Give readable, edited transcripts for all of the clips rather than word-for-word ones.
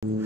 Yan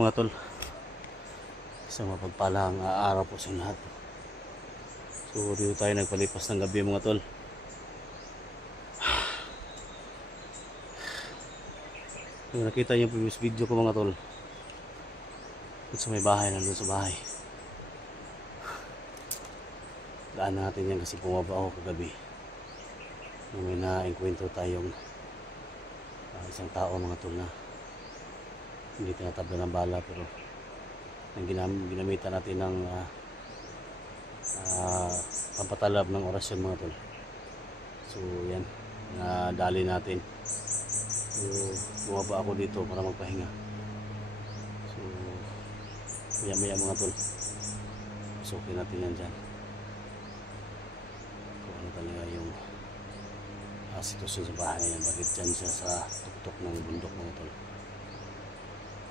mga tol, isang mapagpalang araw po sa lahat. So dito tayo nagpalipas ng gabi mga tol. Kung nakita niyo yung previous video ko mga tol, dito sa may bahay, nandun sa bahay, daan natin yan kasi bumaba ako kagabi. May na-enkwentro tayong isang tao mga tol na hindi tinatabla ng bala, pero ginamitan natin ng pampatalab ng orasyon mga tol. So yan, nadali natin. So bumaba ako dito para magpahinga. So maya mga tol, pasukin natin yan dyan kung ano talaga yung sitwasyon sa bahay na yan, bakit dyan siya sa tuktok ng bundok mga tol.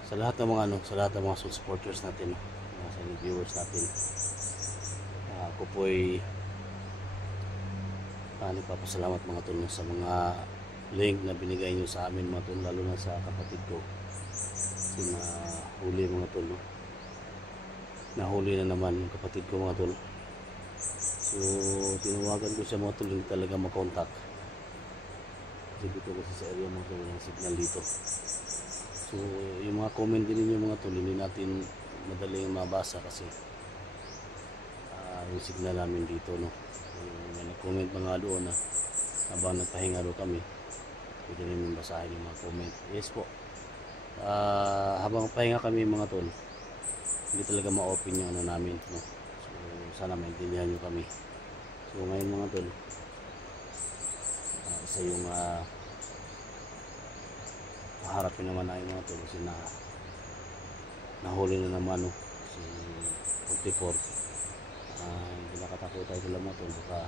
Sa lahat ng mga sa lahat ng mga supporters natin, sa viewers natin, ako po ay nagpapasalamat mga tol sa mga link na binigay nyo sa amin mga tol, lalo na sa kapatid ko kasi nahuli mga tol, nahuli na naman yung kapatid ko mga tol. So tinawagan ko siya mga tol, hindi talaga makontak kasi dito kasi sa area mga tol, walang signal dito. So yung mga comment din ninyo mga tol, hindi natin madaling mabasa kasi yung signal namin dito, no. So, may nag-comment mga doon na habang nagpahinga doon kami, pwede rin basahin yung mga comment. Yes po, habang pahinga kami mga tol, hindi talaga ma-open yung ano namin, no. So sana maintindihan nyo kami. So ngayon mga tol, isa yung harapin naman na yung mga tol kasi nahuli na naman, no, si 44. Kinakatakutan sila mga tol, baka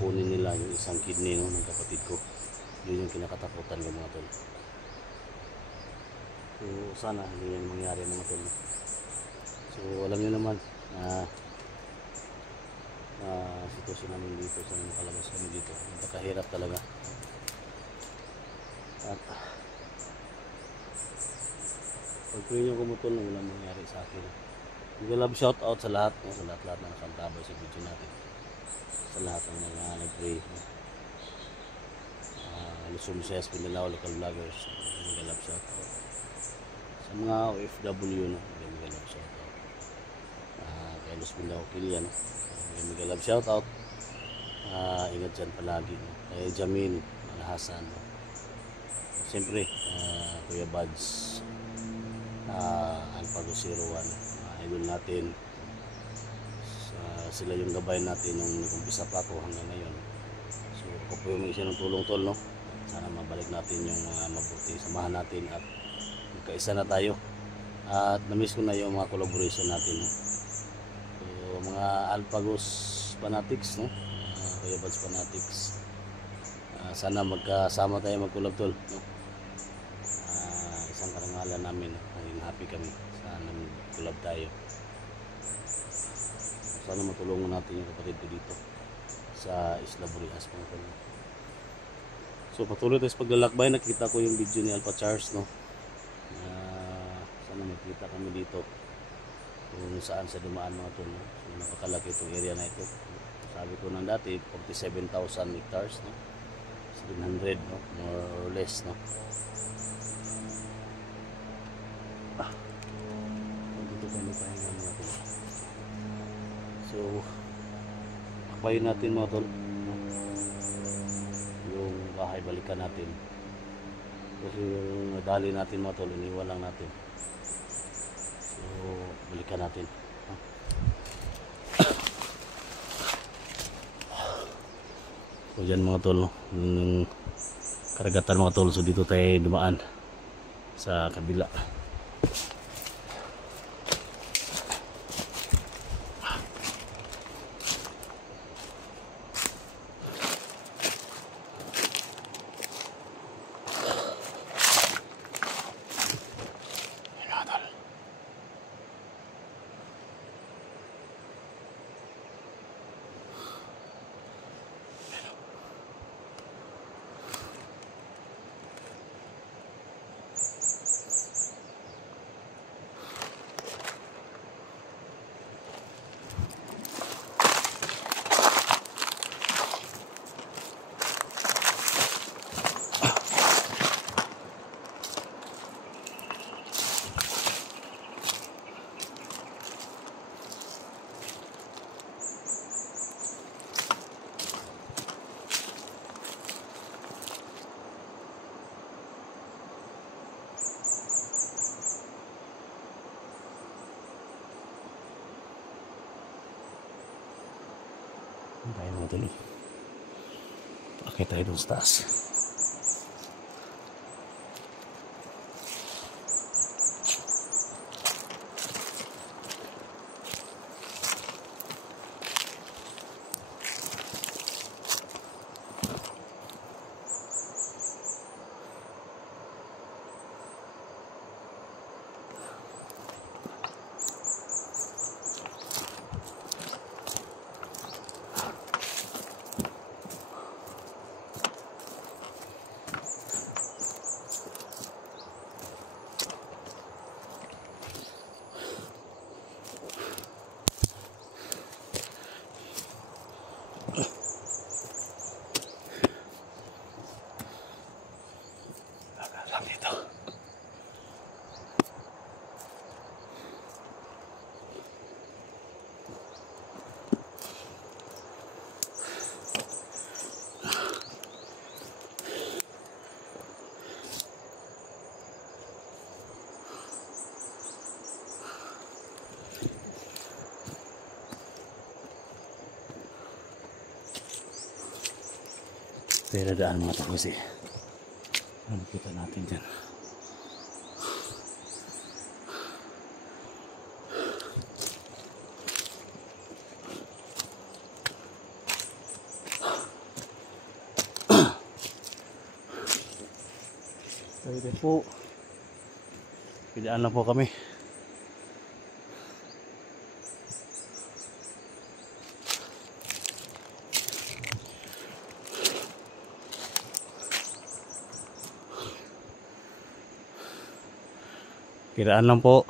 kunin nila yung isang kidney, no, ng kapatid ko. Yun yung kinakatakutan ng mga tol. So sana hindi yan mangyari mga tol. So alam nyo naman na sitwasyon namin dito, sa nakalabas kami dito, napakahirap talaga. At pag-pray nyo kumutol na walang mangyari sa akin. Mag-love shout out sa lahat, no? Sa lahat na nakantabay sa video natin, sa lahat ng mga nag-pray, no? Luzon, Visayas, Mindanao, local vloggers, mag-love shout out sa mga OFW, no? Mag-love shout out kay Luz Mindanao, Kilia, no? Mag-love shout out. Ingat dyan palagi, no? Kay Jamin Alhasan, no? Siyempre, Kuya Buds, Alpago 01, idol natin. Sila yung gabay natin nung nag-umpisa pa ako hanggang ngayon. So ako po yung isa ng tulong tol, no? Sana mabalik natin yung mabuti samahan natin at magkaisa na tayo. At namiss ko na yung mga collaboration natin, no? So mga Alpagos Fanatics, no? Kuya Buds Fanatics, sana magkasama tayo mag-collab tol, no? Isang karangalan namin, naging happy kami sana mag-collab tayo. Sana matulungan natin yung kapatid ko dito. sa Isla Burias mga tol. So patuloy tayo sa paglalakbay. Nakita ko yung video ni Alpha Charles, no? Sana makita kami dito kung saan sa dumaan mga tol, no? So napakalaki itong area na ito. Sabi ko nang dati 47,000 hectares, no? 700, no? More or less, no? Dito kami pahinga mga tol. So akbayin natin mga tol, no? Yung bahay balikan natin kasi yung nadali natin mga tol, iniwan lang natin. So balikan natin, no? So dyan mga tol, no? Yung karagatan mga tol. So dito tayo dumaan sa kabila. Tayo mga tol, pakita tayo doon sa taas. Pero daan mga tol kasi ano kita natin dyan. Pwede po. Pidaan lang po kami. Kiraan lang po.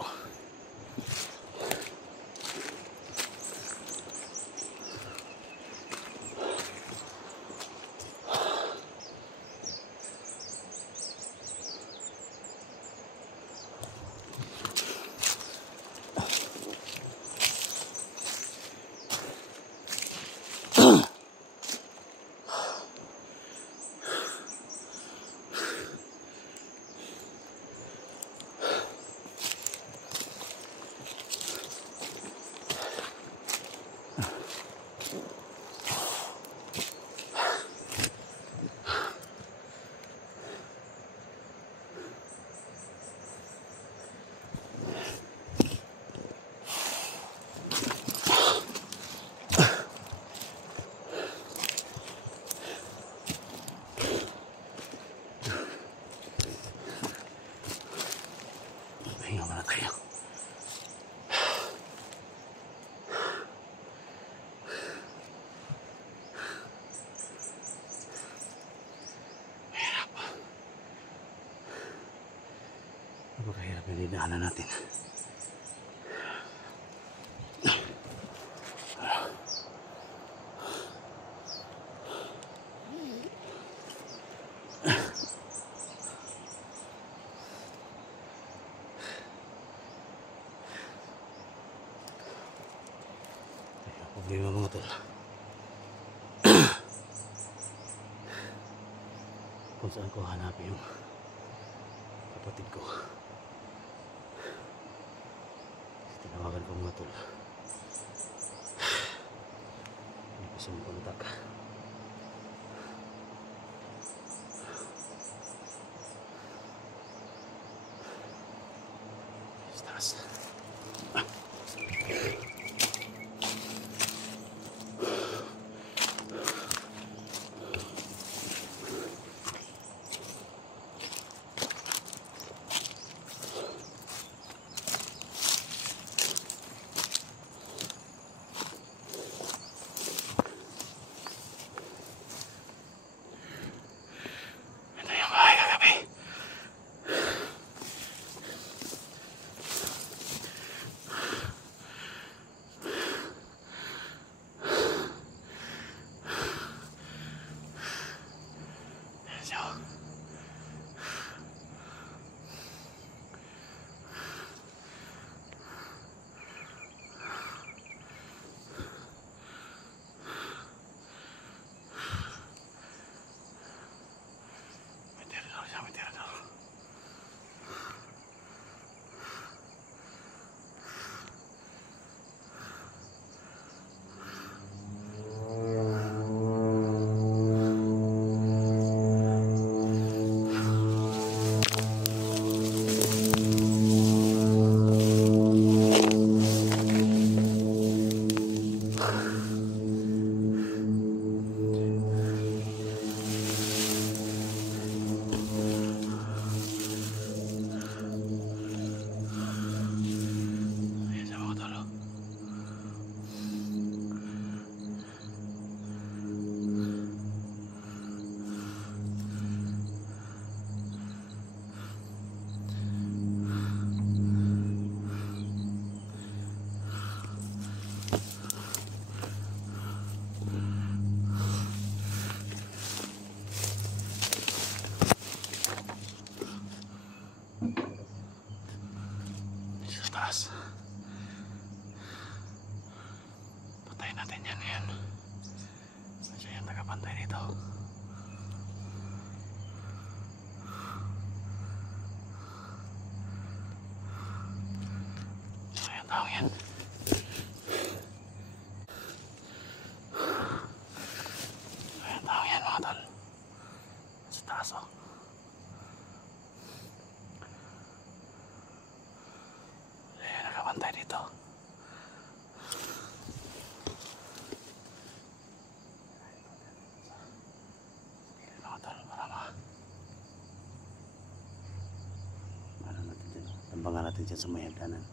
Napakahirap yung dinaanan natin. Problema mga tol. Kung saan ko hanapin yung kapatid ko. Tinawagan ko mga tol. Hindi ko siya makontak. Taas. Taas. Patayin natin yan ngayon. Siya yung tagapantay nito. Siya yung taong yan. Siya yung taong yan mga tol. Sa taas o. Pantay dito. Mga tol, para natin dyan. Tambangan natin dyan sa may hagdanan.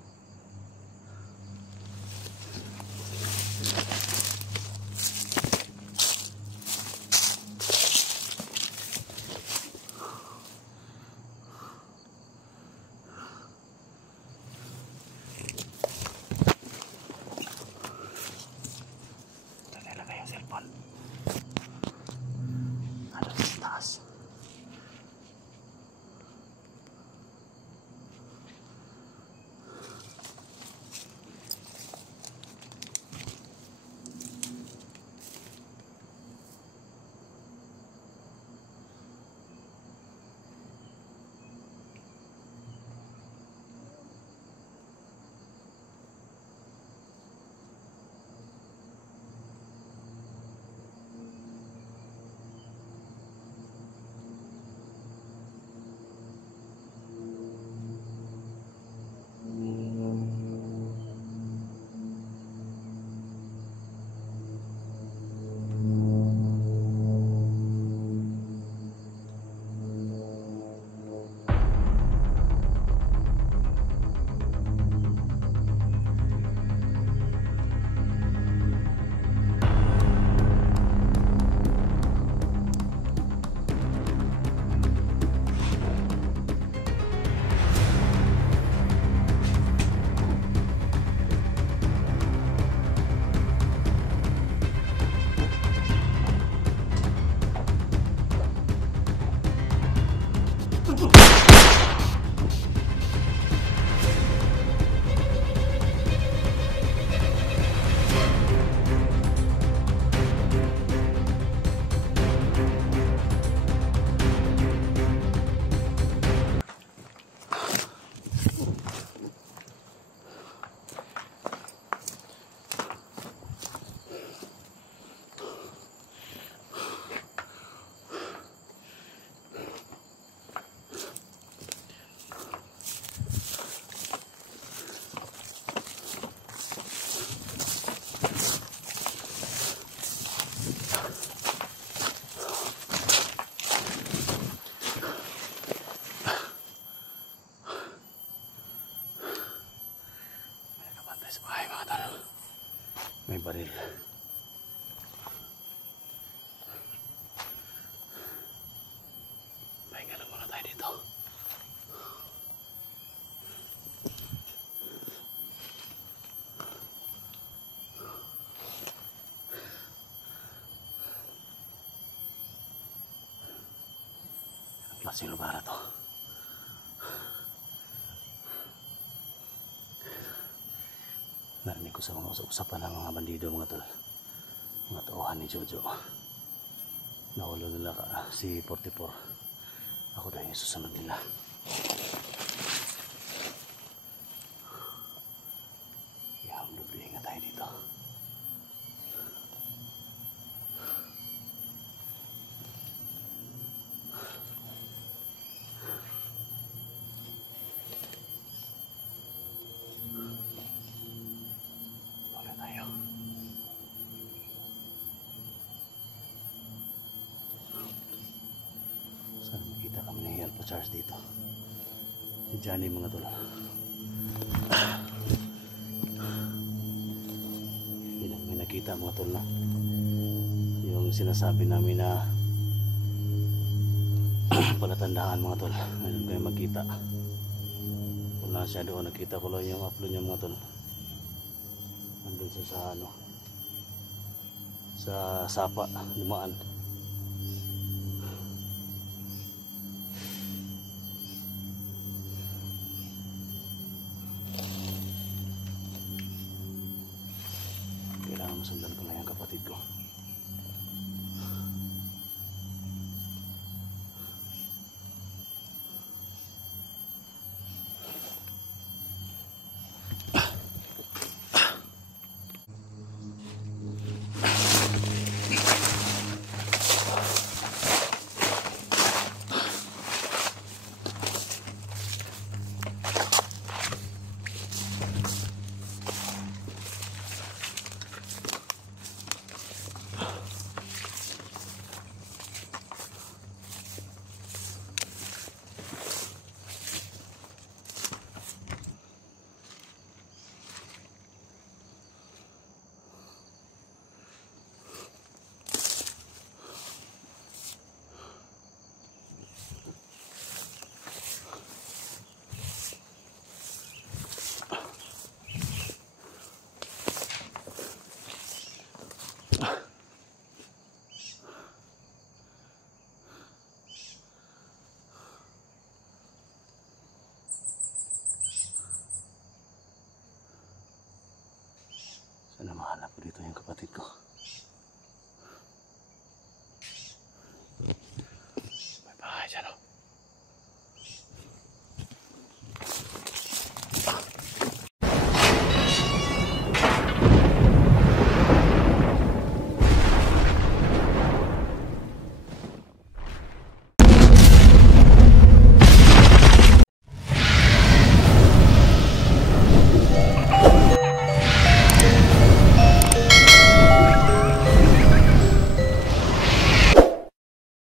yung baril. Pahinga lang muna tayo dito. Ang klaseng lugar na to. Narinig ko sa mga usap-usapan ng mga bandido, mga tol. Mga tauhan ni Jojo. Nahulo nila si 44. Ako daw yung susunod nila. Kaya maglublihin nga tayo dito. Tuloy tayo. Sana makita kami ni Alpha Charles dito. Si Johnny, mga tol. May nakita, mga tol, na yung sinasabi namin na palatandaan, mga tol. Ngayon kayo magkita. Wala siya doon. Nakita ko lang yung upload niya, mga tol. Andun sa ano, sa sapa, lumaan. Kailangan masundan ko na yung kapatid ko. Sana mahanap ko dito yung kapatid ko.